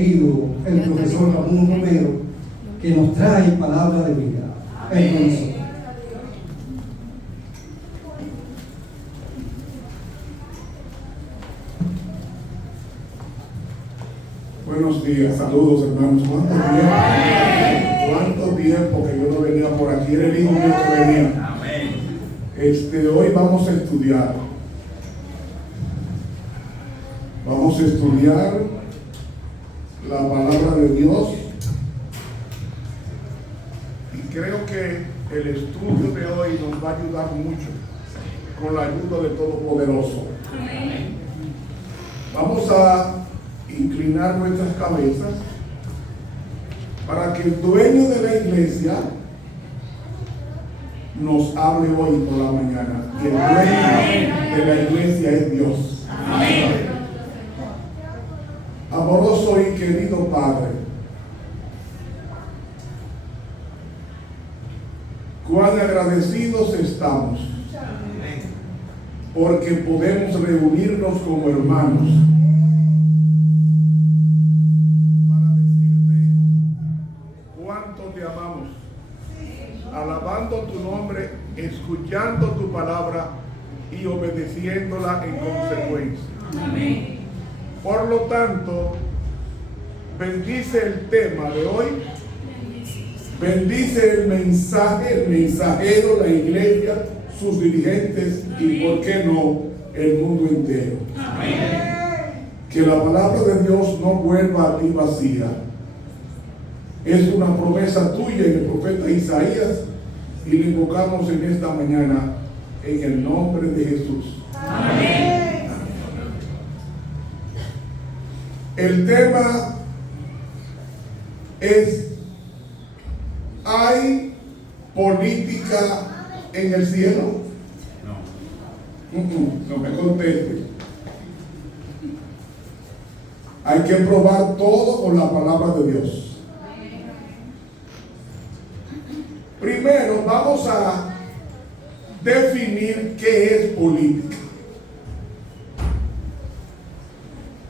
querido, el profesor Ramón Romero, que nos trae palabra de vida. El profesor. Buenos días, saludos hermanos. ¿Cuánto tiempo que yo no venía por aquí? Era el hijo mío que venía. Hoy vamos a estudiar. Vamos a estudiar la palabra de Dios. Y creo que el estudio de hoy nos va a ayudar mucho con la ayuda del Todopoderoso. Vamos a inclinar nuestras cabezas para que el dueño de la iglesia nos hable hoy por la mañana. Y el dueño de la iglesia es Dios. Amén. Amoroso y querido Padre, cuán agradecidos estamos porque podemos reunirnos como hermanos para decirte cuánto te amamos, alabando tu nombre, escuchando tu palabra y obedeciéndola en consecuencia. Amén. Por lo tanto, bendice el tema de hoy, bendice el mensaje, el mensajero, la iglesia, sus dirigentes y, por qué no, el mundo entero. Amén. Que la palabra de Dios no vuelva a ti vacía. Es una promesa tuya en el profeta Isaías y la invocamos en esta mañana en el nombre de Jesús. Amén. El tema es: ¿hay política en el cielo? No me conteste. Hay que probar todo con la palabra de Dios. Primero vamos a definir qué es política.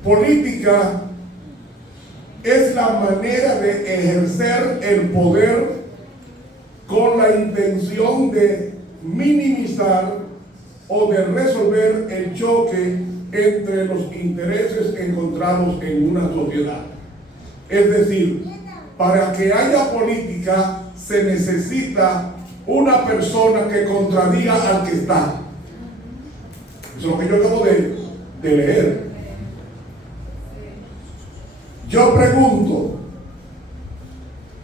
Política es la manera de ejercer el poder con la intención de minimizar o de resolver el choque entre los intereses encontrados en una sociedad. Es decir, para que haya política se necesita una persona que contradiga al que está. Eso es lo que yo acabo de leer. Yo pregunto,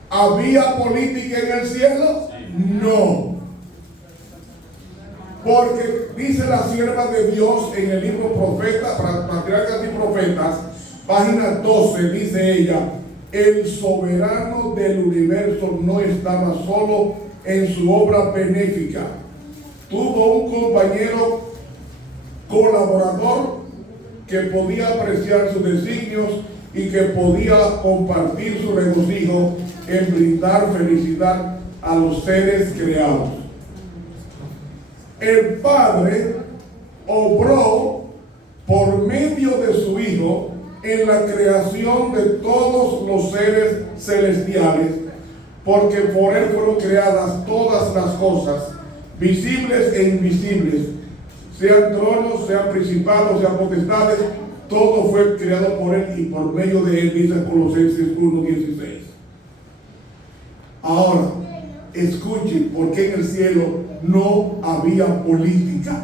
¿había política en el cielo? No. Porque dice la sierva de Dios en el libro Patriarcas y Profetas, página 12, dice ella: el soberano del universo no estaba solo en su obra benéfica. Tuvo un compañero colaborador que podía apreciar sus designios y que podía compartir su regocijo en brindar felicidad a los seres creados. El Padre obró por medio de su Hijo en la creación de todos los seres celestiales, porque por Él fueron creadas todas las cosas, visibles e invisibles, sean tronos, sean principados, sean potestades. Todo fue creado por Él y por medio de Él, dice Colosenses 1:16. Ahora, escuchen por qué en el cielo no había política.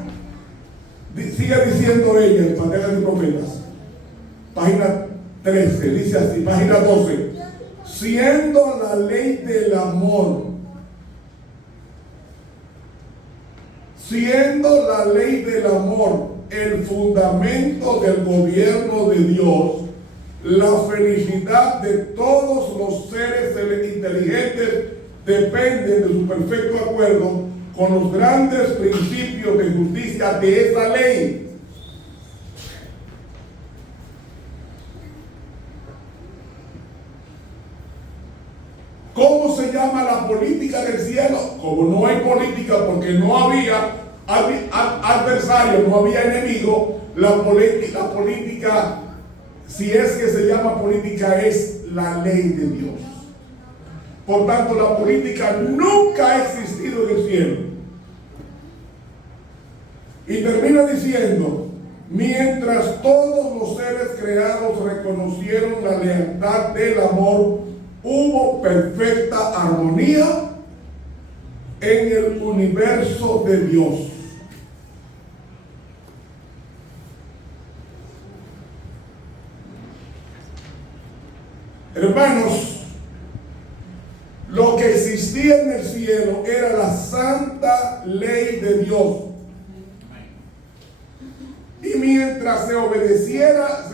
Sigue diciendo ella en Patriarcas y Profetas, página 13, dice así, página 12: siendo la ley del amor, siendo la ley del amor el fundamento del gobierno de Dios, la felicidad de todos los seres inteligentes depende de su perfecto acuerdo con los grandes principios de justicia de esa ley. ¿Cómo se llama la política del cielo? Como no hay política porque no había adversario, no había enemigo, la política si es que se llama política, es la ley de Dios. Por tanto, la política nunca ha existido en el cielo. Y termina diciendo: mientras todos los seres creados reconocieron la lealtad del amor, hubo perfecta armonía en el universo de Dios. Hermanos, lo que existía en el cielo era la santa ley de Dios. Y mientras se obedeciera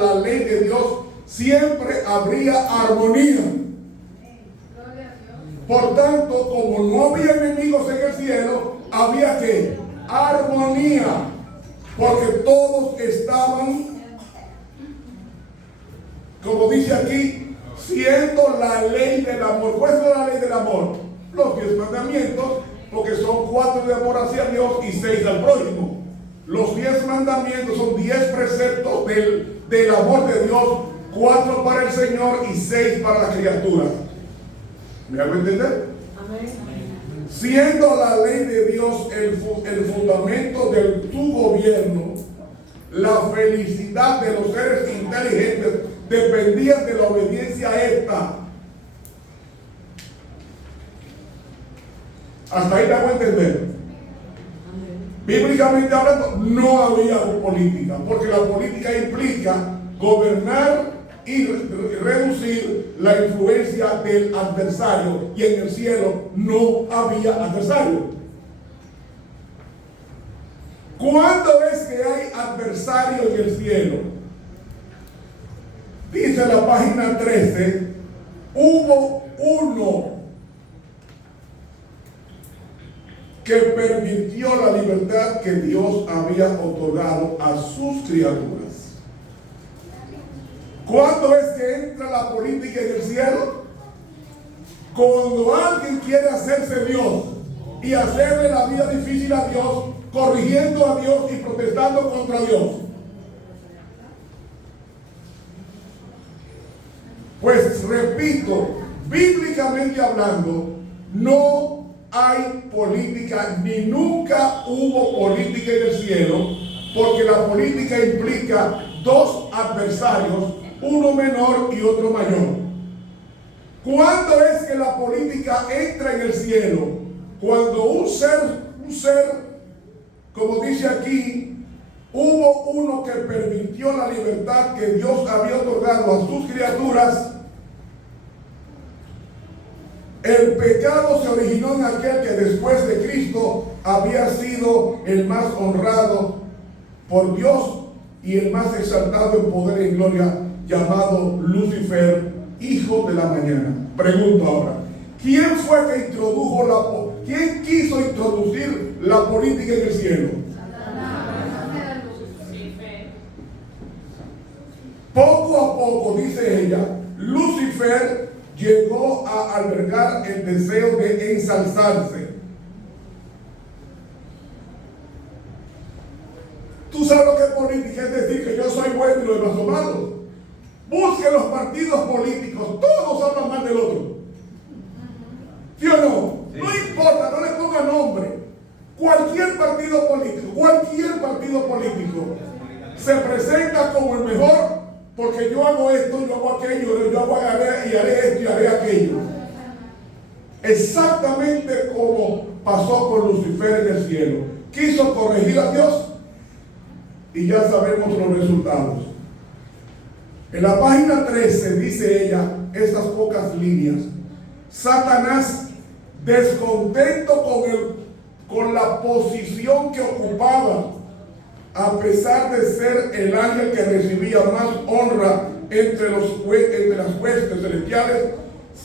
la ley de Dios, siempre habría armonía. Por tanto, como no había enemigos en el cielo, había que armonía, porque todos estaban, como dice aquí, siendo la ley del amor. ¿Cuál es la ley del amor? Los 10 mandamientos, porque son 4 de amor hacia Dios y 6 al prójimo. Los 10 mandamientos son 10 preceptos del amor de Dios, 4 para el Señor y 6 para las criaturas. ¿Me hago entender? Amén. Siendo la ley de Dios el fundamento de su gobierno, la felicidad de los seres inteligentes dependía de la obediencia a esta. Hasta ahí me hago entender. Bíblicamente hablando, no había política, porque la política implica gobernar y reducir la influencia del adversario, y en el cielo no había adversario. ¿Cuándo es que hay adversario en el cielo? Dice la página 13, hubo uno que permitió la libertad que Dios había otorgado a sus criaturas. ¿Cuándo es que entra la política en el cielo? Cuando alguien quiere hacerse Dios y hacerle la vida difícil a Dios, corrigiendo a Dios y protestando contra Dios. Pues repito, bíblicamente hablando, no hay política, ni nunca hubo política en el cielo, porque la política implica 2 adversarios, uno menor y otro mayor. ¿Cuándo es que la política entra en el cielo? Cuando un ser, como dice aquí, hubo uno que permitió la libertad que Dios había otorgado a sus criaturas. El pecado se originó en aquel que después de Cristo había sido el más honrado por Dios y el más exaltado en poder y gloria, llamado Lucifer, hijo de la mañana. Pregunto ahora, ¿quién fue que quién quiso introducir la política en el cielo? Poco a poco, dice ella, Lucifer llegó a albergar el deseo de ensalzarse. ¿Tú sabes lo que es política? Es decir, que yo soy bueno y los demás son malos. Busque los partidos políticos, todos hablan mal del otro. ¿Sí o no? Sí. No importa, no le ponga nombre. Cualquier partido político se presenta como el mejor, porque yo hago esto, yo hago aquello, yo haré esto y haré aquello. Exactamente como pasó con Lucifer en el cielo. Quiso corregir a Dios y ya sabemos los resultados. En la página 13 dice ella estas pocas líneas: Satanás, descontento con la posición que ocupaba, a pesar de ser el ángel que recibía más honra entre las huestes celestiales,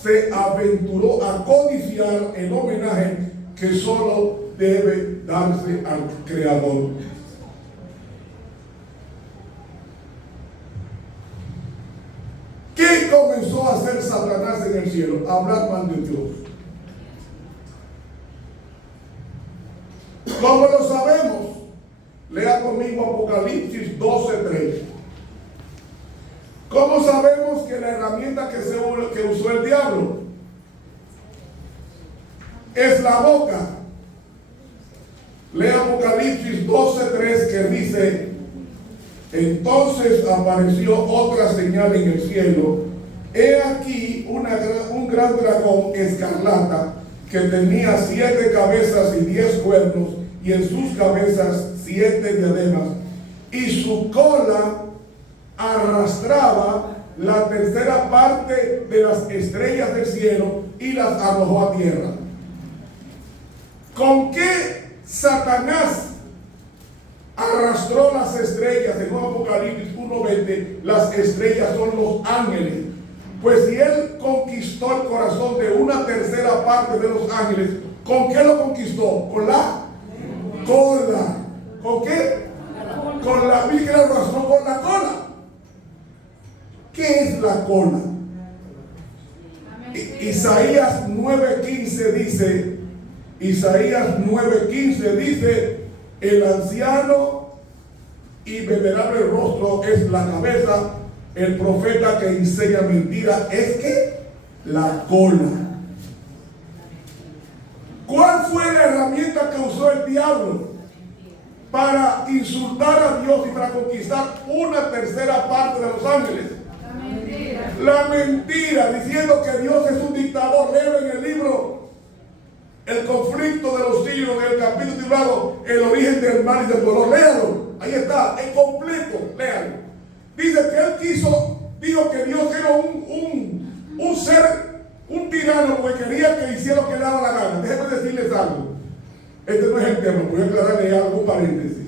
se aventuró a codiciar el homenaje que solo debe darse al Creador. ¿Qué comenzó a hacer Satanás en el cielo? Hablar mal de Dios. ¿Cómo lo sabemos? Lea conmigo Apocalipsis 12:3. ¿Cómo sabemos que la herramienta que usó el diablo es la boca? Lea Apocalipsis 12:3, que dice: entonces apareció otra señal en el cielo. He aquí un gran dragón escarlata que tenía 7 cabezas y 10 cuernos, y en sus cabezas 7 diademas, y su cola arrastraba la tercera parte de las estrellas del cielo y las arrojó a tierra. ¿Con qué Satanás arrastró las estrellas? En Apocalipsis 1:20, las estrellas son los ángeles. Pues si él conquistó el corazón de una tercera parte de los ángeles, ¿con qué lo conquistó? Con la cola. ¿Con qué? Con la Biblia lo arrastró con la cola. ¿Qué es la cola? Isaías 9:15 dice, Isaías 9:15 dice: el anciano y venerable rostro es la cabeza, el profeta que enseña mentira es que la cola. ¿Cuál fue la herramienta que usó el diablo para insultar a Dios y para conquistar una tercera parte de los ángeles? La mentira, diciendo que Dios es un dictador. Léelo en el libro El conflicto de los siglos, del capítulo titulado El origen del mal y del dolor. Léalo, ahí está, en completo, léalo. Dice que él dijo que Dios era un ser, un tirano, porque quería que hiciera lo que le daba la gana. Déjenme decirles algo. Este no es el tema, voy a aclararle algo, paréntesis.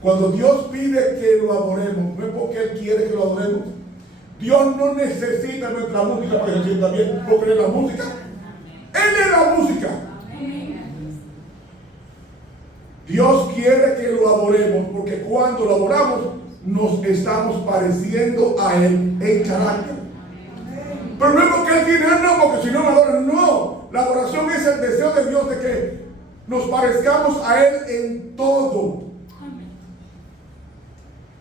Cuando Dios pide que lo adoremos, no es porque Él quiere que lo adoremos. Dios no necesita nuestra música para que se sienta bien, porque Él es la música. Él es la música. Dios quiere que lo adoremos, porque cuando lo adoramos nos estamos pareciendo a Él en carácter. Pero no es porque Él tiene, no, porque si no me adoran, no. La adoración es el deseo de Dios de que nos parezcamos a Él en todo.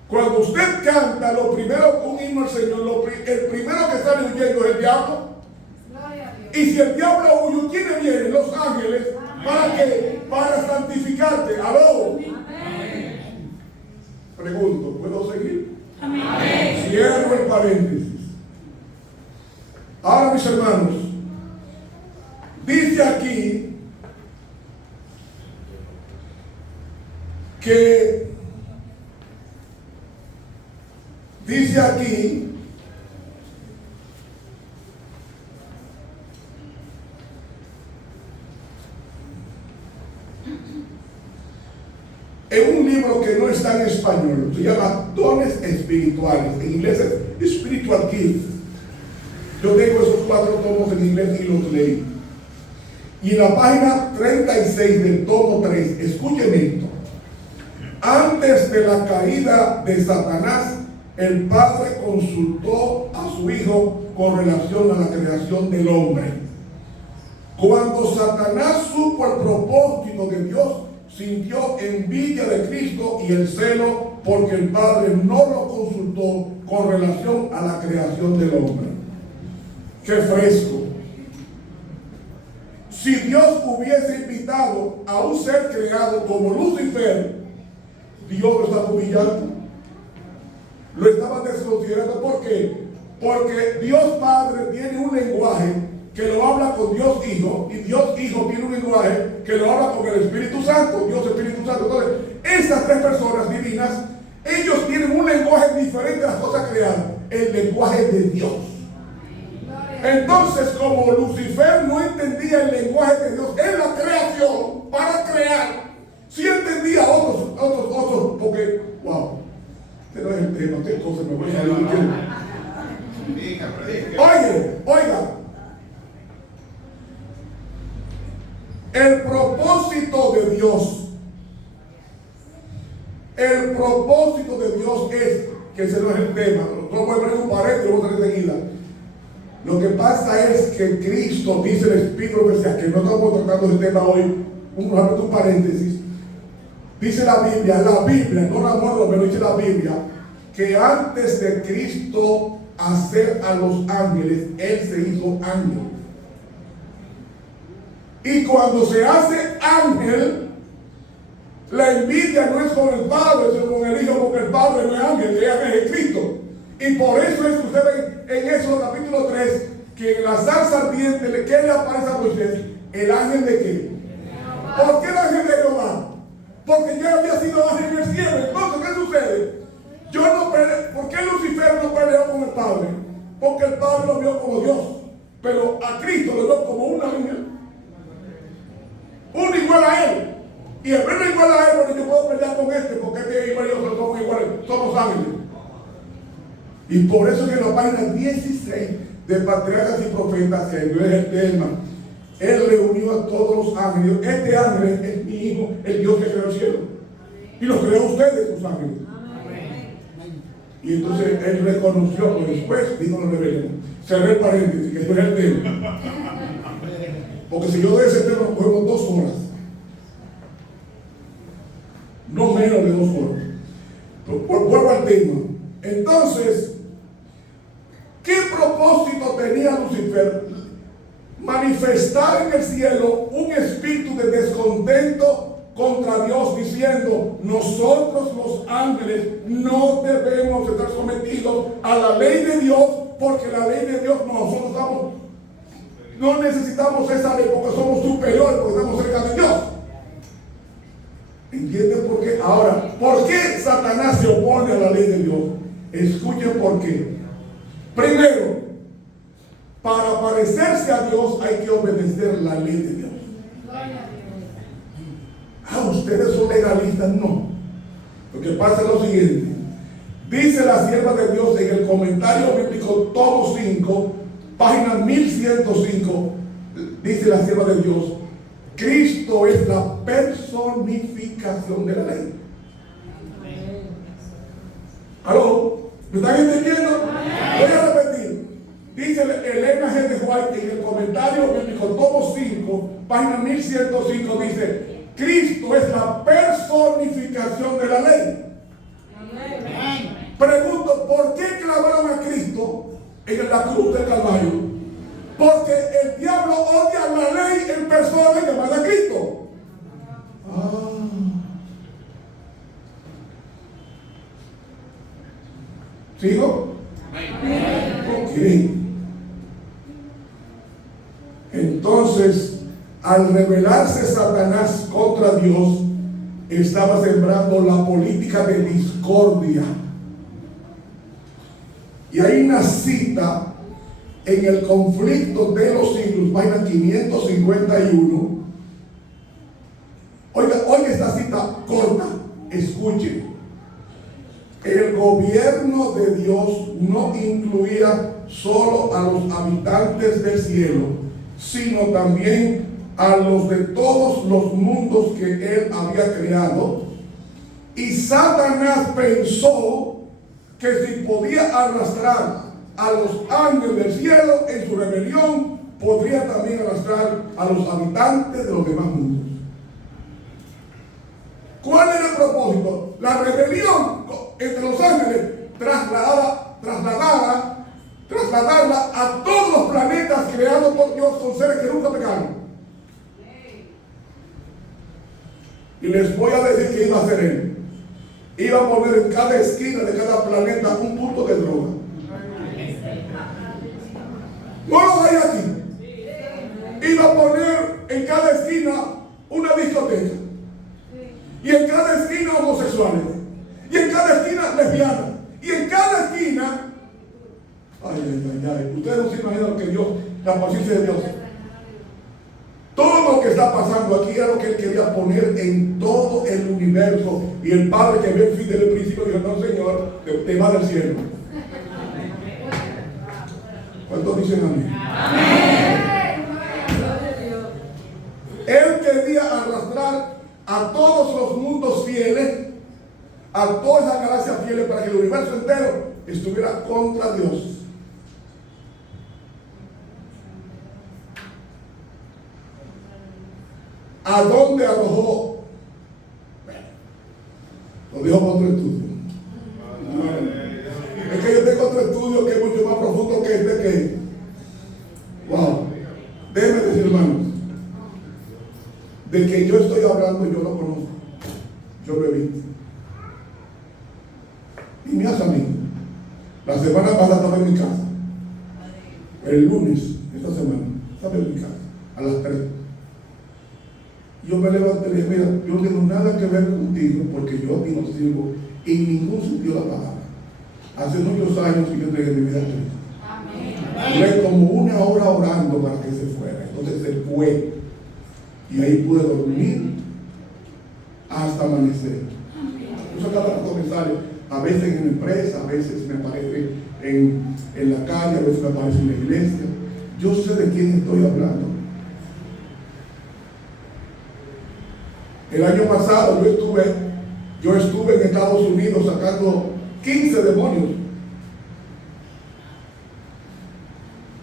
Cuando usted canta, lo primero, un himno al Señor, el primero que sale huyendo es el diablo. Y si el diablo huye, ¿quiénes vienen? Los ángeles. ¿Para qué? Para santificarte. ¿Aló? Pregunto, ¿puedo seguir? Amén. Cierro el paréntesis. Ahora, mis hermanos, dice aquí que en un libro que no está en español, se llama Dones Espirituales, en inglés es Spiritual Gifts. Yo tengo esos 4 tomos en inglés y los leí. Y en la página 36 del tomo 3, escuchen esto: antes de la caída de Satanás, el Padre consultó a su Hijo con relación a la creación del hombre. Cuando Satanás supo el propósito de Dios, sintió envidia de Cristo y el celo porque el Padre no lo consultó con relación a la creación del hombre. ¡Qué fresco! Si Dios hubiese invitado a un ser creado como Lucifer, Dios lo estaba humillando, lo estaba desconsiderando. ¿Por qué? Porque Dios Padre tiene un lenguaje que lo habla con Dios Hijo, y Dios Hijo tiene un lenguaje que lo habla con el Espíritu Santo, Dios Espíritu Santo. Entonces, estas 3 personas divinas, ellos tienen un lenguaje diferente a las cosas creadas, el lenguaje de Dios. Entonces, como Lucifer no entendía el lenguaje de Dios en la creación, para crear, sí entendía otros, porque, wow, este no es el tema, qué cosa me voy a salir. Oiga, el propósito de Dios es, que ese no es el tema, no voy a poner un paréntesis, lo voy a traer enseguida. Lo que pasa es que Cristo, dice el Espíritu, que no estamos tratando ese tema hoy, un paréntesis, dice la Biblia, no Ramón, pero dice la Biblia, que antes de Cristo hacer a los ángeles, Él se hizo ángel. Y cuando se hace ángel, la envidia no es con el Padre, sino con el Hijo, porque el Padre no es ángel, el ángel es Cristo. Y por eso es que usted ve en Éxodo capítulo 3, que en la zarza ardiente, ¿qué le aparece a Moisés? ¿El ángel de qué? ¿Por qué el ángel de Jehová? Porque ya había sido ángel en el cielo. Entonces, ¿qué sucede? ¿Por qué Lucifer no peleó con el Padre? Porque el Padre lo vio como Dios, pero a Cristo lo vio como un ángel, uno igual a Él. Y el verlo igual a Él, porque yo puedo pelear con este, porque este es igual y yo somos iguales, somos ángeles. Y por eso que en la página 16 de Patriarcas y Profetas, que es el tema, Él reunió a todos los ángeles. Este ángel es mi hijo, el Dios que creó el cielo. Y los creó ustedes, sus ángeles. Y entonces Él reconoció, pero después dijo la rebelión. Cerré el paréntesis, que esto es el tema. Porque si yo de ese tema cogemos 2 horas, no menos de 2 horas. Pero vuelvo al tema. Entonces, ¿qué propósito tenía Lucifer? Manifestar en el cielo un espíritu de descontento contra Dios, diciendo: nosotros los ángeles no debemos estar sometidos a la ley de Dios, porque la ley de Dios no necesitamos esa ley, porque somos superiores, porque estamos cerca de Dios. ¿Entienden por qué? Ahora, ¿por qué Satanás se opone a la ley de Dios? Escuchen por qué. Primero, para parecerse a Dios hay que obedecer la ley de Dios. ¿Ustedes son legalistas? No. Lo que pasa es lo siguiente. Dice la sierva de Dios en el comentario bíblico tomo 5, página 1105, dice la sierva de Dios: Cristo es la personificación de la ley. ¿Aló? ¿Me están entendiendo? Voy a repetir. Dice Elena G. de White en el comentario bíblico tomo 5, página 1105, dice: Cristo es la personificación de la ley. Pregunto, ¿por qué clavaron a Cristo en la cruz del Calvario? Porque el diablo odia la ley en persona llamada Cristo. ¿Sigo? Ok. Entonces, al rebelarse Satanás contra Dios, estaba sembrando la política de discordia. Y hay una cita en el conflicto de los siglos, página 551. Oiga esta cita corta, escuchen. El gobierno de Dios no incluía solo a los habitantes del cielo, sino también a los de todos los mundos que Él había creado. Y Satanás pensó que si podía arrastrar a los ángeles del cielo en su rebelión, podría también arrastrar a los habitantes de los demás mundos. ¿Cuál era el propósito? La rebelión entre los ángeles, trasladarla a todos los planetas creados por Dios con seres que nunca pecaron. Y les voy a decir que iba a hacer Él. Iba a poner en cada esquina de cada planeta un punto de droga. No lo hay aquí. Iba a poner en cada esquina una discoteca. Y en cada esquina homosexuales. Y en cada esquina lesbianas. Y en cada esquina... Ay. Ustedes no se imaginan lo que Dios, la paciencia de Dios. Todo lo que está pasando aquí era lo que Él quería poner en todo el universo. Y el Padre que ve el fin del principio dijo: no, Señor, te va del cielo. ¿Cuántos dicen amén? Amén. Él quería arrastrar a todos los mundos fieles, a todas las galaxias fieles, para que el universo entero estuviera contra Dios. ¿A dónde arrojó? Bueno, lo dijo por otro estudio. de que yo estoy hablando, yo lo conozco, yo lo he visto. Y me hace a mí. La semana pasada estaba en mi casa. El lunes, esta semana, estaba en mi casa, a las 3. Yo me levanté y dije, mira, yo no tengo nada que ver contigo porque yo a ti no sirvo en ningún sentido de la palabra. Hace muchos años que yo entregué mi vida a Cristo. Duré como 1 hora orando para que se fuera. Entonces se fue. Y ahí pude dormir hasta amanecer. Eso cada rato me sale. A veces en la empresa, a veces me aparece en la calle, a veces me aparece en la iglesia. Yo sé de quién estoy hablando. El año pasado yo estuve en Estados Unidos sacando 15 demonios.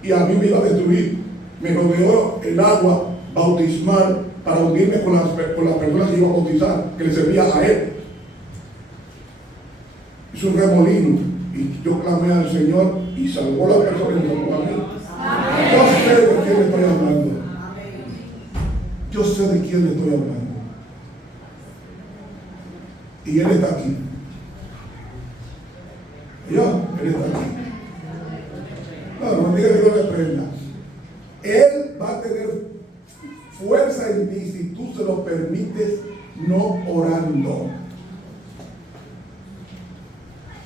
Y a mí me iba a destruir. Me rodeó el agua bautismal para unirme con las personas que iba a bautizar, que le servía a él. Hizo un remolino y yo clamé al Señor y salvó a la persona y me salvó a mí. Yo sé de quién le estoy hablando. Yo sé de quién le estoy hablando. Y Él está aquí. Él está aquí. No me diga que no le prenda. Él va a tener fuerza en ti si tú se lo permites no orando.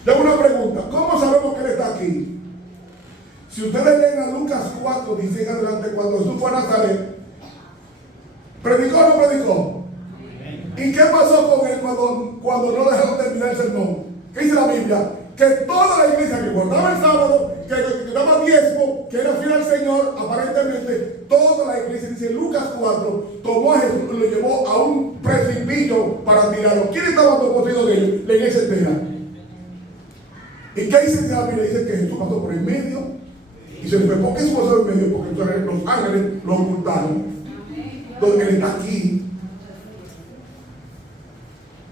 Tengo una pregunta. ¿Cómo sabemos que Él está aquí? Si ustedes leen a Lucas 4, dice en adelante, cuando Jesús fue a Nazaret, ¿predicó o no predicó? ¿Y qué pasó con él cuando no dejaron terminar el sermón? ¿Qué dice la Biblia? Que toda la iglesia que guardaba el sábado, que daba diezmo, que era fiel al Señor, aparentemente, toda la iglesia, dice Lucas 4, tomó a Jesús y lo llevó a un precipicio para tirarlo. ¿Quién estaba poseído de ellos? La iglesia entera. ¿Y qué dice la Biblia? Dice que Jesús pasó por el medio y se le fue. ¿Por qué Jesús pasó por el medio? Porque los ángeles lo ocultaron. Entonces Él está aquí.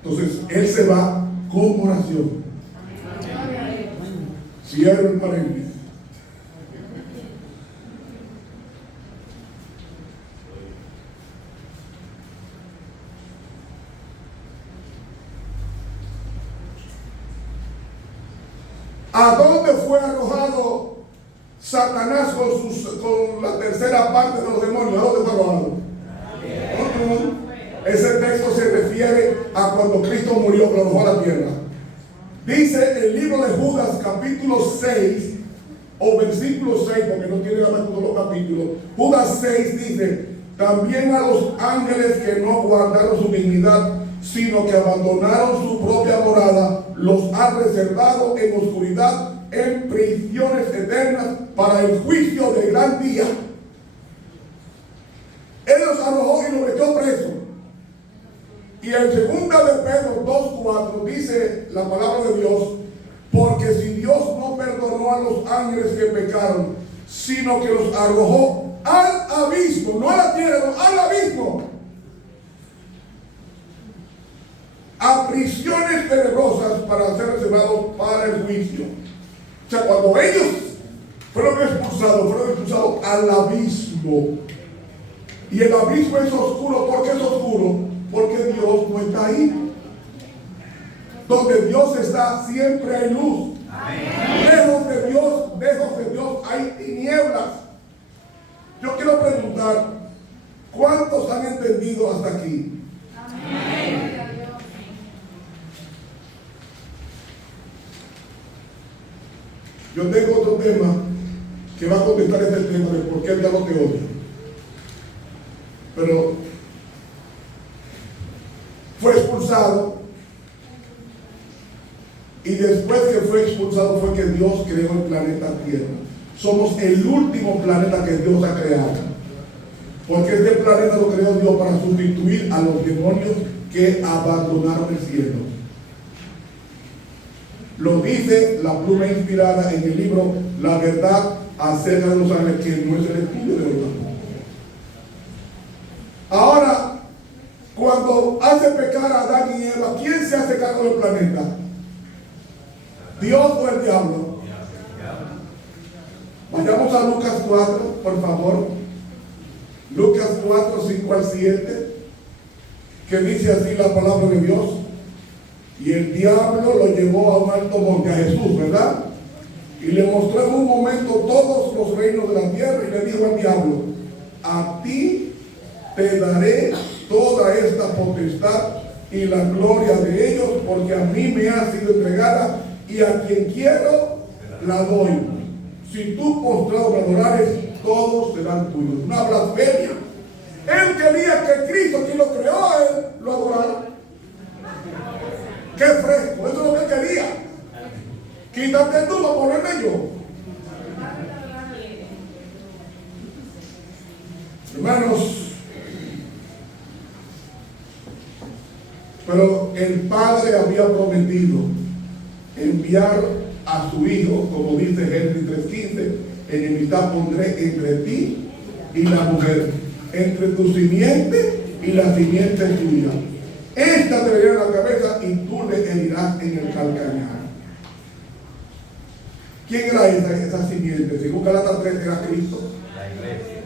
Entonces Él se va con oración. Cierro el paréntesis. ¿A dónde fue arrojado Satanás con la tercera parte de los demonios? ¿A dónde fue arrojado? Ese texto se refiere a cuando Cristo murió, que lo arrojó a la tierra. Dice el libro de Judas, capítulo 6, o versículo 6, porque no tiene nada más todos los capítulos. Judas 6 dice: también a los ángeles que no guardaron su dignidad, sino que abandonaron su propia morada, los ha reservado en oscuridad, en prisiones eternas, para el juicio del gran día. Él los arrojó y los metió presos. Y en 2 de Pedro 2:4 dice la palabra de Dios: porque si Dios no perdonó a los ángeles que pecaron, sino que los arrojó al abismo, no a la tierra, no, al abismo, a prisiones tenebrosas para ser reservados para el juicio. O sea, cuando ellos fueron expulsados al abismo. Y el abismo es oscuro. ¿Por qué es oscuro? Porque Dios no está ahí. Donde Dios está, siempre hay luz. Lejos de Dios hay tinieblas. Yo quiero preguntar, ¿cuántos han entendido hasta aquí? Amén. Yo tengo otro tema que va a contestar este tema de por qué el diablo te odia. Pero fue expulsado, y después que fue expulsado fue que Dios creó el planeta Tierra. Somos el último planeta que Dios ha creado, porque este planeta lo creó Dios para sustituir a los demonios que abandonaron el cielo. Lo dice la pluma inspirada en el libro La Verdad acerca de los ángeles, que no es el estudio de verdad. Ahora, cuando hace pecar a Adán y Eva, ¿quién se hace cargo del planeta? ¿Dios o el diablo? Vayamos a Lucas 4, por favor. Lucas 4, 5 al 7. que dice así la palabra de Dios. Y el diablo lo llevó a un alto monte, a Jesús, ¿verdad? Y le mostró en un momento todos los reinos de la tierra y le dijo al diablo: a ti te daré toda esta potestad y la gloria de ellos, porque a mí me ha sido entregada y a quien quiero la doy. Si tú postrado me adorares, todos serán tuyos. Una blasfemia. Él quería que Cristo, quien lo creó a él, lo adorara. ¡Qué fresco! Eso es lo que él quería. Quítate tú para ponerme yo. Hermanos, pero el Padre había prometido enviar a su Hijo, como dice Génesis 3:15, enemistad pondré entre ti y la mujer, entre tu simiente y la simiente tuya. Esta te verá en la cabeza y tú le herirás en el calcañar. ¿Quién era esa simiente? Según Gálatas 3, era Cristo. La iglesia.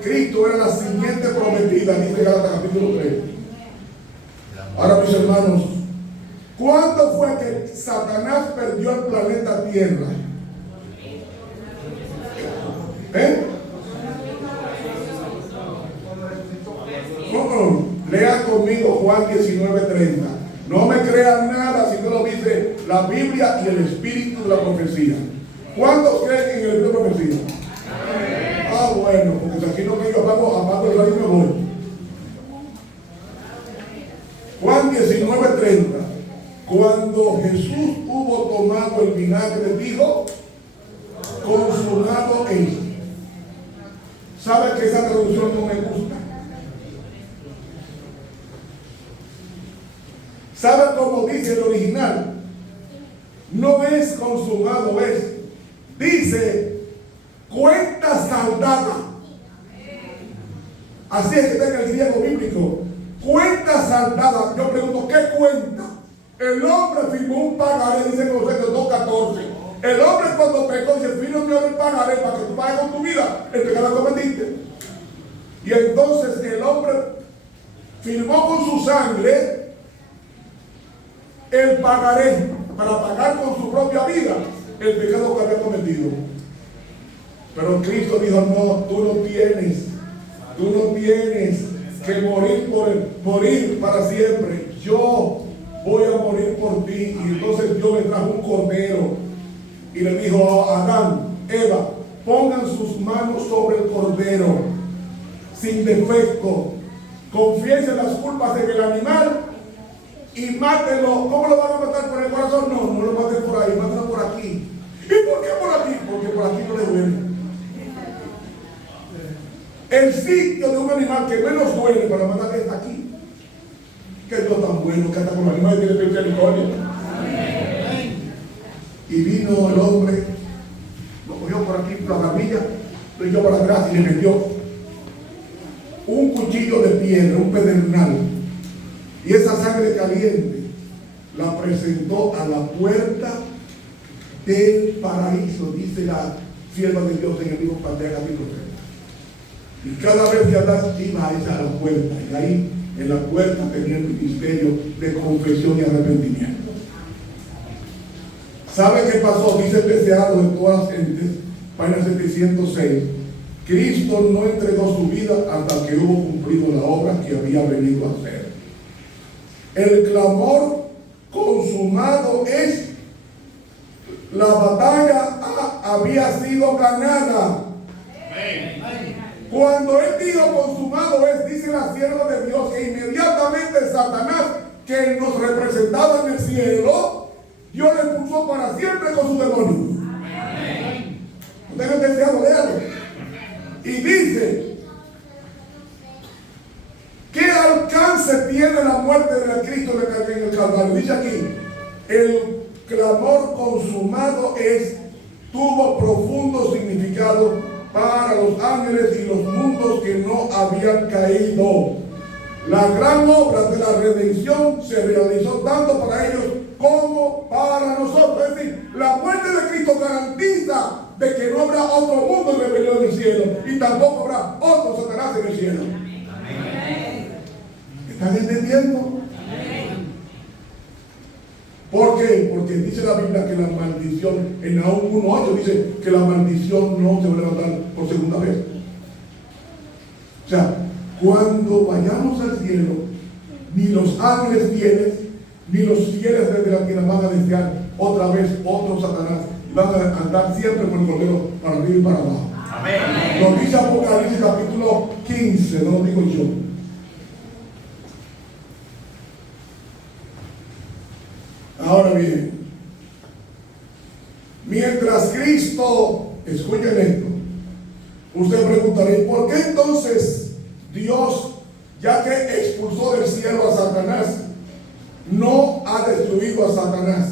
Cristo era la simiente prometida, dice Gálatas capítulo 3. Ahora, mis hermanos, ¿cuándo fue que Satanás perdió el planeta Tierra? Lean conmigo Juan 19:30. No me crean nada si no lo dice la Biblia y el espíritu de la profecía. ¿Cuántos creen en el espíritu de la profecía? Ah, bueno, porque si aquí no que yo apago el radio y me voy. Juan 19:30. Cuando Jesús hubo tomado el vinagre, dijo: consumado es. ¿Sabe que esa traducción no me gusta? ¿Sabe cómo dice el original? No es consumado, es. Dice cuenta saldada. Así es que está en el griego bíblico. Cuenta saldada. Yo pregunto, ¿qué cuenta? El hombre firmó un pagaré, dice en Corintios 2:14. El hombre cuando pecó dice: firma el pagaré para que tú pagues con tu vida el pecado que cometiste. Y entonces el hombre firmó con su sangre el pagaré para pagar con su propia vida el pecado que había cometido. Pero Cristo dijo: no, tú no tienes que morir para siempre. Yo voy a morir por ti. Y entonces Dios le trajo un cordero y le dijo a Adán, Eva: pongan sus manos sobre el cordero sin defecto, confiesen las culpas en el animal y mátenlo. ¿Cómo lo van a matar? ¿Por el corazón? No lo maten por ahí, mátenlo por aquí. ¿Y por qué por aquí? Porque por aquí no le duele. El sitio de un animal que menos duele para matar está aquí. Que Dios tan bueno, que hasta con los animales tiene misericordia. Y vino el hombre, lo cogió por aquí, por la barbilla, lo echó para atrás y le metió un cuchillo de piedra, un pedernal. Y esa sangre caliente la presentó a la puerta del paraíso, dice la sierva de Dios en el libro Mateo capítulo 3. Y cada vez que Adán iba a la puerta, y ahí en la puerta tenía el ministerio de confesión y arrepentimiento. ¿Sabe qué pasó? Dice el deseado de todas las gentes, página 706. Cristo no entregó su vida hasta que hubo cumplido la obra que había venido a hacer. El clamor consumado es: la batalla había sido ganada. Cuando él dijo consumado es, dice la sierva de Dios, que inmediatamente Satanás, que nos representaba en el cielo, Dios le expulsó para siempre con su demonio. Usted no está deseado, léalo. Y dice: ¿qué alcance tiene la muerte de Cristo en el Calvario? Dice aquí: el clamor consumado es, tuvo profundo significado para los ángeles y los mundos que no habían caído. La gran obra de la redención se realizó tanto para ellos como para nosotros. Es decir, la muerte de Cristo garantiza de que no habrá otro mundo de rebelión en el cielo, y tampoco habrá otro Satanás en el cielo. ¿Están entendiendo? ¿Por qué? Porque dice la Biblia que la maldición, en Nahum 1:8 dice que la maldición no se va a levantar por segunda vez. O sea, cuando vayamos al cielo, ni los ángeles fieles, ni los fieles desde la tierra van a desear otra vez otro Satanás. Van a andar siempre con el cordero para arriba y para abajo. Amén. Lo dice Apocalipsis capítulo 15, no lo digo yo. Ahora bien, mientras Cristo, escuchen esto, usted preguntará, ¿y por qué entonces Dios, ya que expulsó del cielo a Satanás, no ha destruido a Satanás?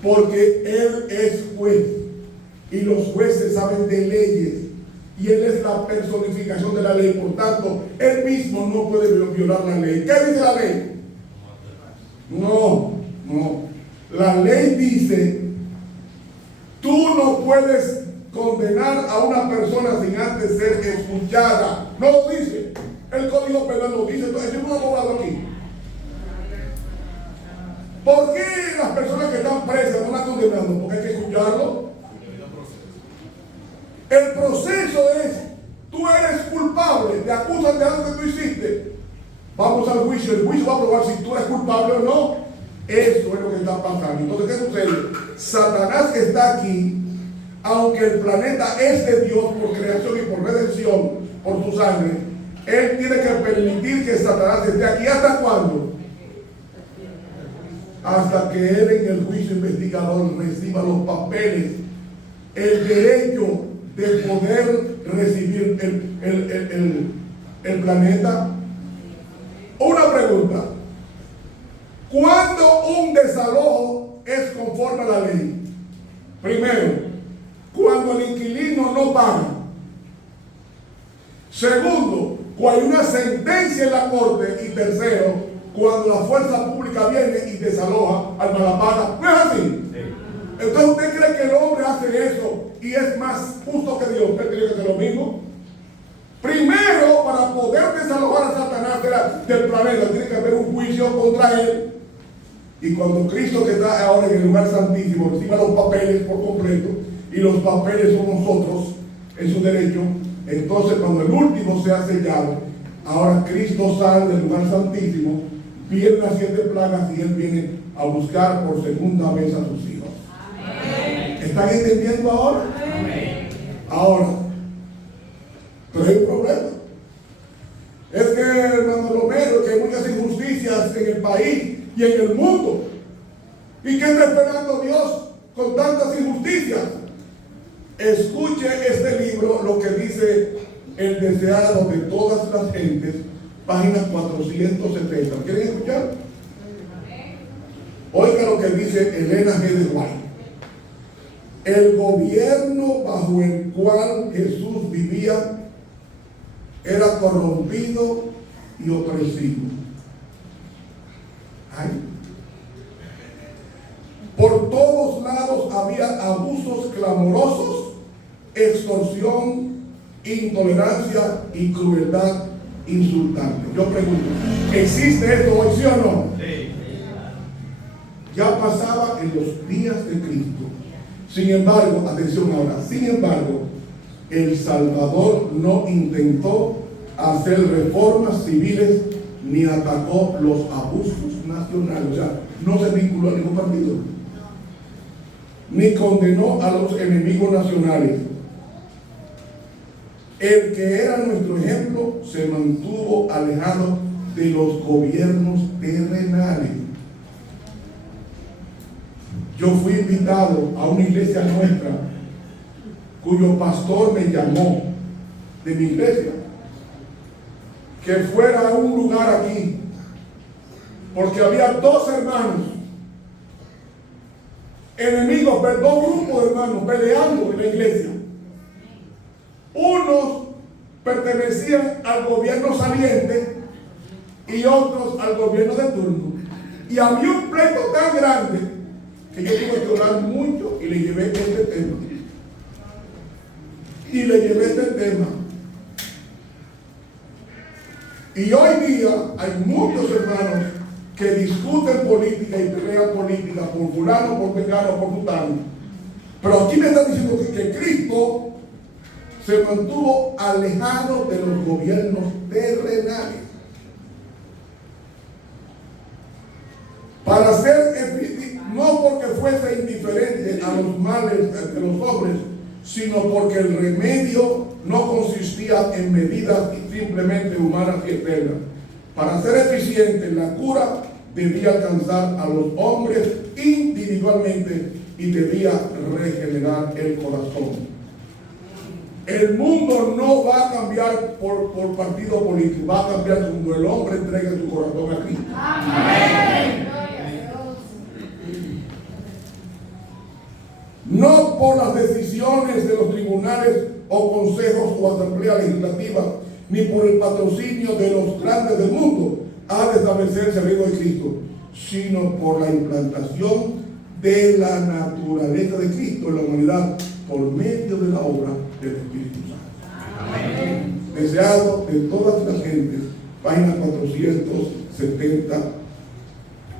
Porque Él es juez y los jueces saben de leyes y Él es la personificación de la ley. Por tanto, Él mismo no puede violar la ley. ¿Qué dice la ley? No. La ley dice, tú no puedes condenar a una persona sin antes ser escuchada. No lo dice. El Código Penal lo dice. Entonces, yo no he abogado aquí. ¿Por qué las personas que están presas no las condenando? Porque hay que escucharlo. El proceso es, tú eres culpable, te acusan de algo que tú hiciste. Vamos al juicio, el juicio va a probar si tú eres culpable o no. Eso es lo que está pasando. Entonces, ¿qué sucede? Satanás está aquí, aunque el planeta es de Dios por creación y por redención, por su sangre. Él tiene que permitir que Satanás esté aquí. ¿Hasta cuándo? Hasta que él en el juicio investigador reciba los papeles, el derecho de poder recibir el planeta. Una pregunta: ¿cuándo un desalojo es conforme a la ley? Primero, cuando el inquilino no paga. Segundo, cuando hay una sentencia en la corte. Y tercero, cuando la fuerza pública viene y desaloja al malapaga. ¿No es así? Sí. Entonces, ¿usted cree que el hombre hace eso y es más justo que Dios? ¿Usted cree que es lo mismo? Primero, para poder desalojar a Satanás del planeta, tiene que haber un juicio contra él. Y cuando Cristo, que está ahora en el lugar santísimo, reciba los papeles por completo, y los papeles son nosotros en su derecho, entonces cuando el último sea sellado, ahora Cristo sale del lugar santísimo, vienen las 7 plagas y Él viene a buscar por segunda vez a sus hijos. Amén. ¿Están entendiendo ahora? Amén. Ahora, pero hay un problema. Es que, hermano Romero, que hay muchas injusticias en el país y en el mundo. ¿Y qué está esperando Dios con tantas injusticias? Escuche este libro, lo que dice el deseado de todas las gentes, página 470. ¿Quieren escuchar? Oiga lo que dice Elena G. de White. El gobierno bajo el cual Jesús vivía era corrompido y opresivo. Ay. Por todos lados había abusos clamorosos, extorsión, intolerancia y crueldad insultante. Yo pregunto, ¿existe esto hoy, sí o no? Sí. Ya pasaba en los días de Cristo. Sin embargo, atención ahora, sin embargo, el Salvador no intentó hacer reformas civiles ni atacó los abusos nacionales. O sea, no se vinculó a ningún partido, ni condenó a los enemigos nacionales. El que era nuestro ejemplo se mantuvo alejado de los gobiernos terrenales. Yo fui invitado a una iglesia nuestra, cuyo pastor me llamó de mi iglesia, que fuera a un lugar aquí, porque había 2 hermanos, enemigos, 2 grupos de hermanos peleando en la iglesia. Unos pertenecían al gobierno saliente y otros al gobierno de turno. Y había un pleito tan grande que yo tuve que orar mucho y le llevé este tema. hay muchos hermanos que discuten política y pelean política por fulano, por vegano, por putano. Pero aquí me está diciendo que Cristo se mantuvo alejado de los gobiernos terrenales. Para ser efectivo, no porque fuese indiferente a los males de los hombres, sino porque el remedio no consistía en medidas simplemente humanas y eternas. Para ser eficiente, la cura debía alcanzar a los hombres individualmente y debía regenerar el corazón. El mundo no va a cambiar por partido político, va a cambiar cuando el hombre entregue su corazón a Cristo. Amén. No por las decisiones de los tribunales o consejos o asamblea legislativa, ni por el patrocinio de los grandes del mundo ha de establecerse el reino de Cristo, sino por la implantación de la naturaleza de Cristo en la humanidad por medio de la obra del Espíritu Santo. Amén. Deseado de todas las gentes, página 470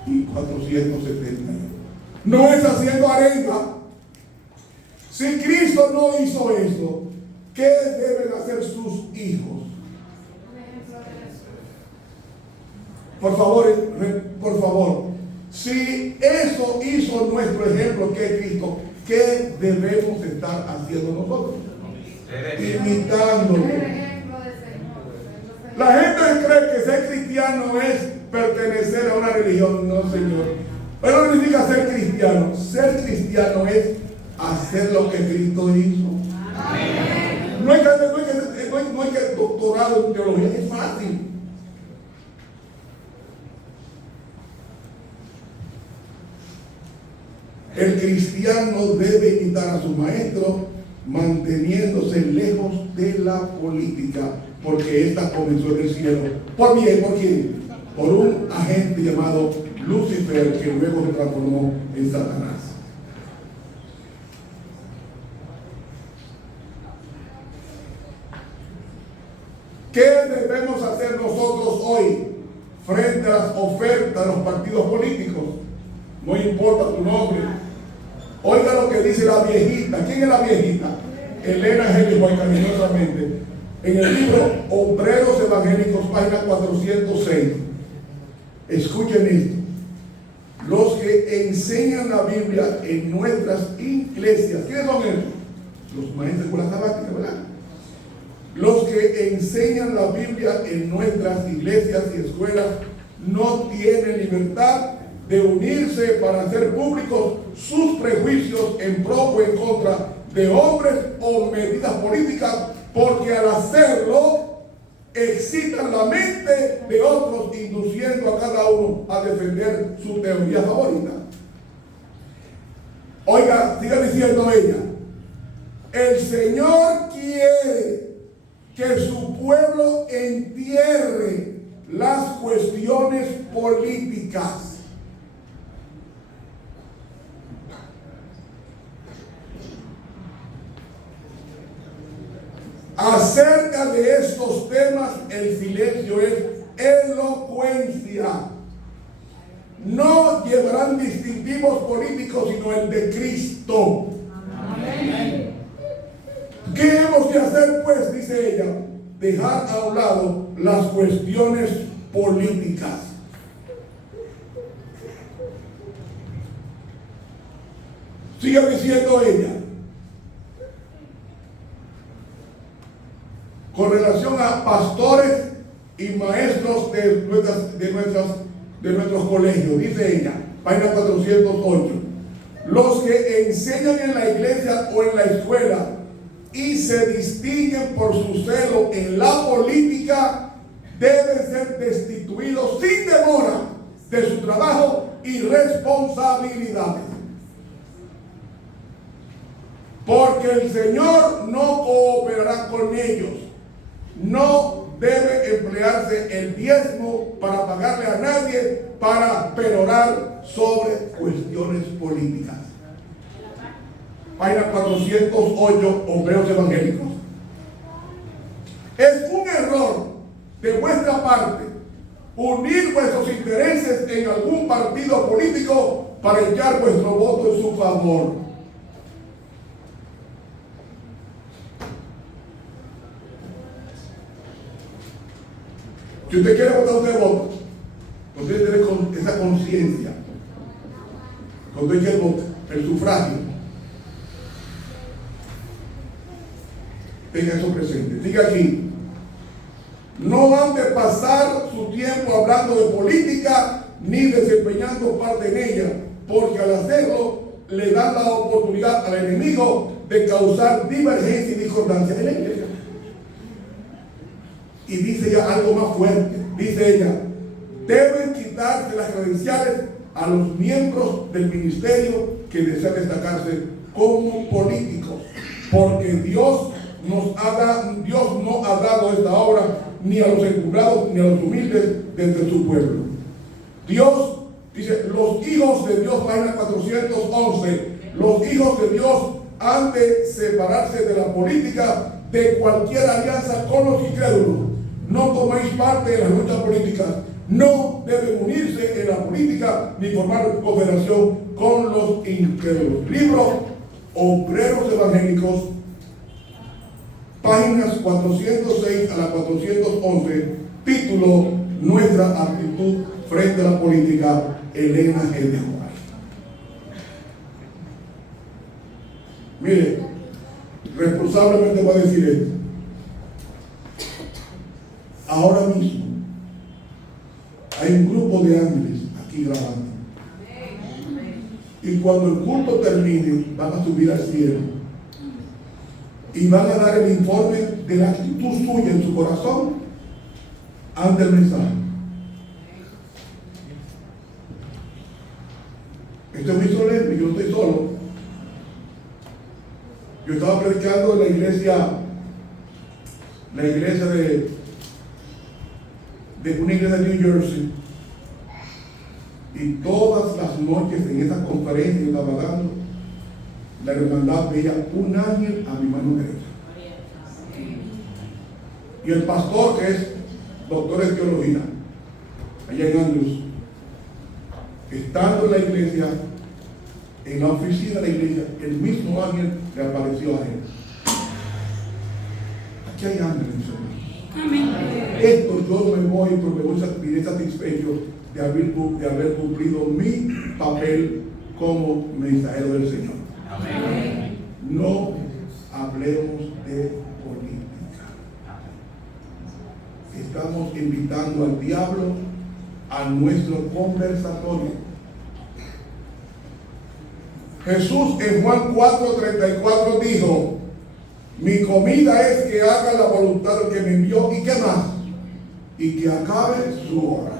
y 470. No es haciendo arenga. Si Cristo no hizo eso, ¿qué deben hacer sus hijos? Por favor, si eso hizo nuestro ejemplo, que es Cristo, ¿qué debemos estar haciendo nosotros? Imitándolo. La gente cree que ser cristiano es pertenecer a una religión. No, Señor. Pero no significa ser cristiano. Ser cristiano es hacer lo que Cristo hizo. Amén. No hay que doctorado en teología, es fácil. El cristiano debe imitar a su maestro, manteniéndose lejos de la política, porque esta comenzó en el cielo. ¿Por bien? ¿Por quién? Por un agente llamado Lucifer, que luego se transformó en Satanás. ¿Qué debemos hacer nosotros hoy frente a las ofertas de los partidos políticos? No importa tu nombre. Oiga lo que dice la viejita. ¿Quién es la viejita? Elena G. White, cariñosamente. En el libro Obreros Evangélicos, página 406. Escuchen esto. Los que enseñan la Biblia en nuestras iglesias. ¿Quiénes son ellos? Los maestros de escuela sabática, ¿verdad? Los que enseñan la Biblia en nuestras iglesias y escuelas no tienen libertad de unirse para hacer públicos sus prejuicios en pro o en contra de hombres o medidas políticas, porque al hacerlo excitan la mente de otros, induciendo a cada uno a defender su teoría favorita. Oiga, siga diciendo ella, el Señor quiere que su pueblo entierre las cuestiones políticas. Acerca de estos temas, el silencio es elocuencia. No llevarán distintivos políticos, sino el de Cristo. Amén. ¿Qué hemos de hacer, pues? Dice ella, dejar a un lado las cuestiones políticas. Sigue diciendo ella, con relación a pastores y maestros de nuestros colegios, dice ella, página 408, los que enseñan en la iglesia o en la escuela y se distinguen por su celo en la política, deben ser destituidos sin demora de su trabajo y responsabilidades. Porque el Señor no cooperará con ellos. No debe emplearse el diezmo para pagarle a nadie para perorar sobre cuestiones políticas. Página 408, Obreros Evangélicos. Es un error de vuestra parte unir vuestros intereses en algún partido político para echar vuestro voto en su favor. Si usted quiere votar, usted vota. Usted tiene esa conciencia. Cuando usted quiere votar, el sufragio. Tenga eso presente. Diga aquí. No han de pasar su tiempo hablando de política ni desempeñando parte en ella, porque al hacerlo le dan la oportunidad al enemigo de causar divergencia y discordancia en la iglesia. Y dice ella algo más fuerte. Dice ella, deben quitarse las credenciales a los miembros del ministerio que desean destacarse como políticos, porque Dios no ha dado esta obra ni a los encumbrados ni a los humildes de entre su pueblo. Dios dice, los hijos de Dios, página 411, los hijos de Dios han de separarse de la política, de cualquier alianza con los incrédulos. No tomáis parte en las luchas políticas, no deben unirse en la política ni formar cooperación con los incrédulos. Libro Obreros Evangélicos, páginas 406 a la 411, título Nuestra actitud frente a la política, Elena G. de Juárez. Mire, responsablemente voy a decir esto. Ahora mismo hay un grupo de ángeles aquí grabando. Y cuando el culto termine, van a subir al cielo y van a dar el informe de la actitud suya en su corazón ante el mensaje. Esto es muy solemne, yo no estoy solo. Yo estaba predicando en la iglesia de una iglesia de New Jersey, y todas las noches en esa conferencia yo estaba dando, la hermandad veía un ángel a mi mano derecha. Y el pastor, que es doctor en teología, allá en Andrews, estando en la iglesia, en la oficina de la iglesia, el mismo ángel le apareció a él. Aquí hay ángeles, mis hermanos. Esto yo me voy, pero me voy satisfecho de haber cumplido mi papel como mensajero del Señor. Amén. No hablemos de política. Estamos invitando al diablo a nuestro conversatorio. Jesús en Juan 4:34 dijo: mi comida es que haga la voluntad del que me envió, y qué más, y que acabe su obra.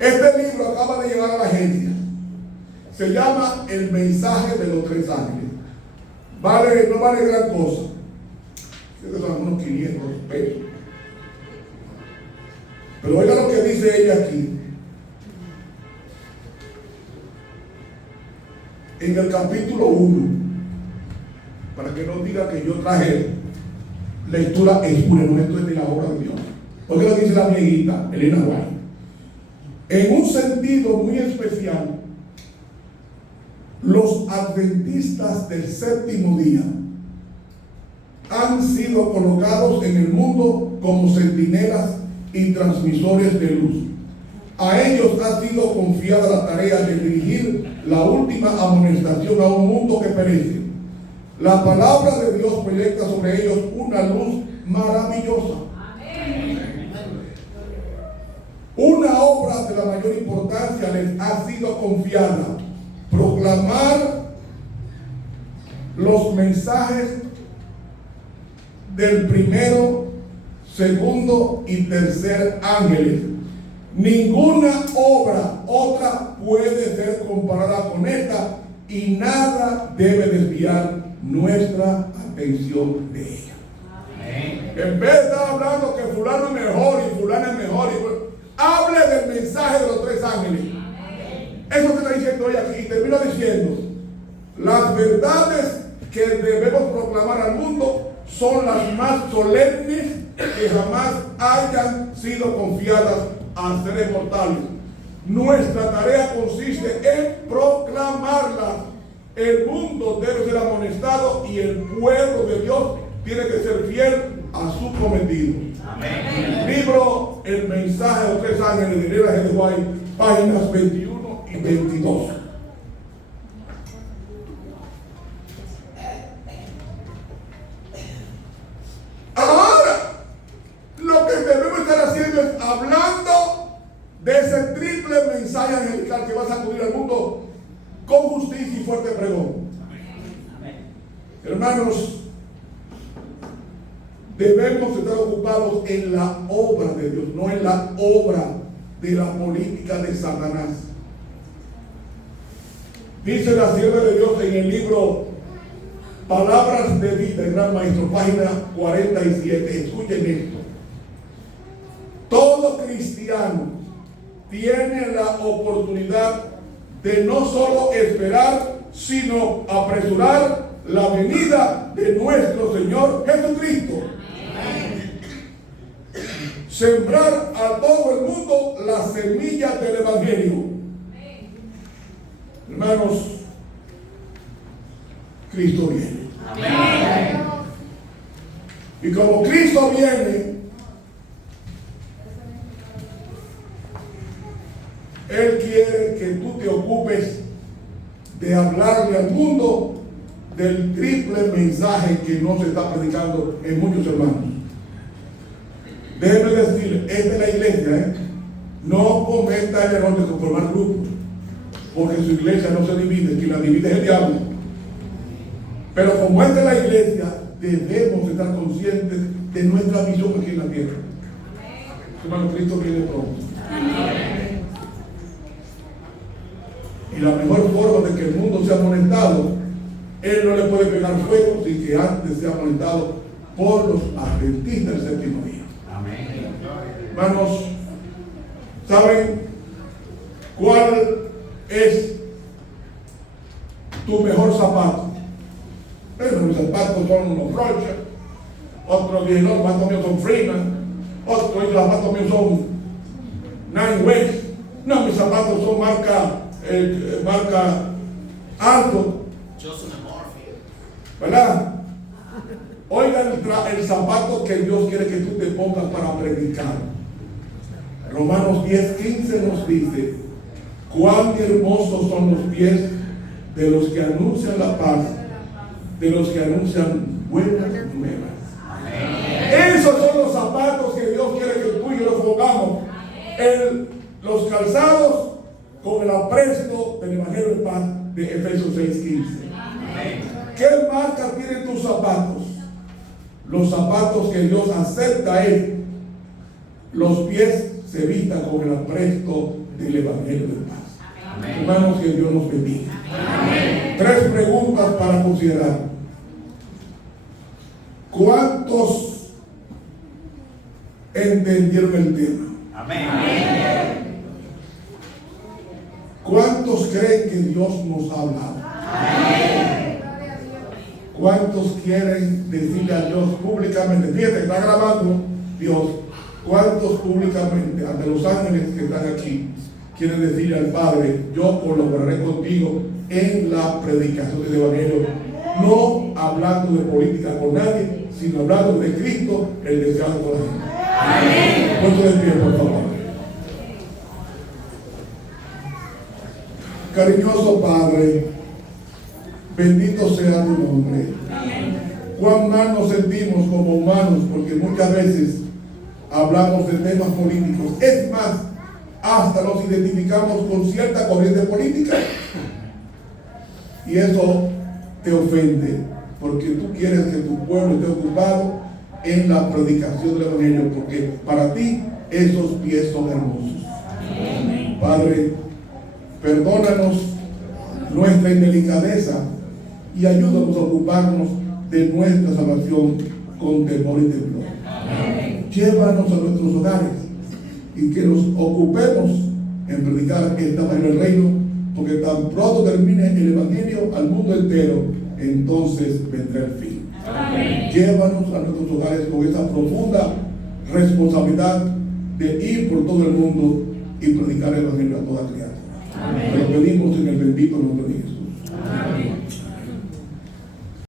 Este libro acaba de llegar a la agencia. Se llama El mensaje de los tres ángeles. No vale gran cosa. Creo que son unos 500 pesos. Pero oiga lo que dice ella aquí. En el capítulo 1, para que no diga que yo traje lectura espúrea, no, esto es de la obra de Dios. Oiga lo que dice la amiguita Elena White. En un sentido muy especial, los adventistas del séptimo día han sido colocados en el mundo como centinelas y transmisores de luz. A ellos ha sido confiada la tarea de dirigir la última amonestación a un mundo que perece. La palabra de Dios proyecta sobre ellos una luz maravillosa. Una obra de la mayor importancia les ha sido confiada: proclamar los mensajes del primero, segundo y tercer ángeles. Ninguna obra otra puede ser comparada con esta, y nada debe desviar nuestra atención de ella. Amén. En vez de estar hablando que fulano es mejor y fulano es mejor, hable del mensaje de los tres ángeles. Amén. Eso que está diciendo hoy aquí, y termino diciendo: las verdades que debemos proclamar al mundo son las más solemnes que jamás hayan sido confiadas a seres mortales. Nuestra tarea consiste en proclamarlas. El mundo debe ser amonestado y el pueblo de Dios tiene que ser fiel a su cometido. Amén. Libro El mensaje de los tres ángeles de Elena G. White, páginas 21 y 22. Ahora, lo que debemos estar haciendo es hablando de ese triple mensaje angelical que va a sacudir al mundo con justicia y fuerte pregón. Hermanos, debemos estar ocupados en la obra de Dios, no en la obra de la política de Satanás. Dice la sierva de Dios en el libro Palabras de Vida, el Gran Maestro, página 47. Escuchen esto. Todo cristiano tiene la oportunidad de no solo esperar, sino apresurar la venida de nuestro Señor Jesucristo. Sembrar a todo el mundo la semilla del Evangelio. Hermanos, Cristo viene. Amén. Y como Cristo viene, Él quiere que tú te ocupes de hablarle al mundo del triple mensaje que no se está predicando en muchos hermanos. Déjeme decir, esta es la iglesia, no cometa el error de conformar grupos, porque su iglesia no se divide, quien la divide es el diablo. Pero como esta es la iglesia, debemos estar conscientes de nuestra misión aquí en la tierra. Hermano, Cristo viene pronto. Amén. Y la mejor forma de que el mundo sea amonestado, Él no le puede pegar fuego sin que antes sea amonestado por los adventistas del séptimo día. Amén. Hermanos, ¿saben cuál es tu mejor zapato? Pero mis zapatos son unos Rocha, otros dicen, no, los zapatos míos son Freeman, otros dicen, los zapatos míos son Nine West, no, mis zapatos son marca Alto, ¿verdad? Oigan el zapato que Dios quiere que tú te pongas para predicar. Romanos 10:15 nos dice: cuán hermosos son los pies de los que anuncian la paz, de los que anuncian buenas nuevas. Esos son los zapatos que Dios quiere que tú y yo los pongamos. Los calzados con el apresto del Evangelio de paz de Efesios 6:15. ¿Qué marca tienen tus zapatos? Los zapatos que Dios acepta es los pies se vistan con el apresto del Evangelio de paz. Amén. Hermanos, que Dios nos bendiga. Amén. 3 preguntas para considerar. ¿Cuántos entendieron el tema? Amén. ¿Cuántos creen que Dios nos ha hablado? Amén. ¿Cuántos quieren decirle a Dios públicamente? Fíjate, está grabando Dios. ¿Cuántos públicamente, ante los ángeles que están aquí, quieren decirle al Padre: yo colaboraré contigo en la predicación del Evangelio? No hablando de política con nadie, sino hablando de Cristo, el deseado por la gente. Amén. Ponte de pie, por favor. Cariñoso Padre, bendito sea tu nombre. Cuán mal nos sentimos como humanos, porque muchas veces hablamos de temas políticos. Es más, hasta nos identificamos con cierta corriente política. Y eso te ofende, porque tú quieres que tu pueblo esté ocupado en la predicación del Evangelio, porque para ti esos pies son hermosos. Padre, perdónanos nuestra indelicadeza y ayúdanos a ocuparnos de nuestra salvación con temor y temblor. Llévanos a nuestros hogares y que nos ocupemos en predicar el tamaño del reino, porque tan pronto termine el Evangelio al mundo entero, entonces vendrá el fin. Amén. Llévanos a nuestros hogares con esa profunda responsabilidad de ir por todo el mundo y predicar el evangelio a toda criatura. Te lo pedimos en el bendito nombre de Jesús.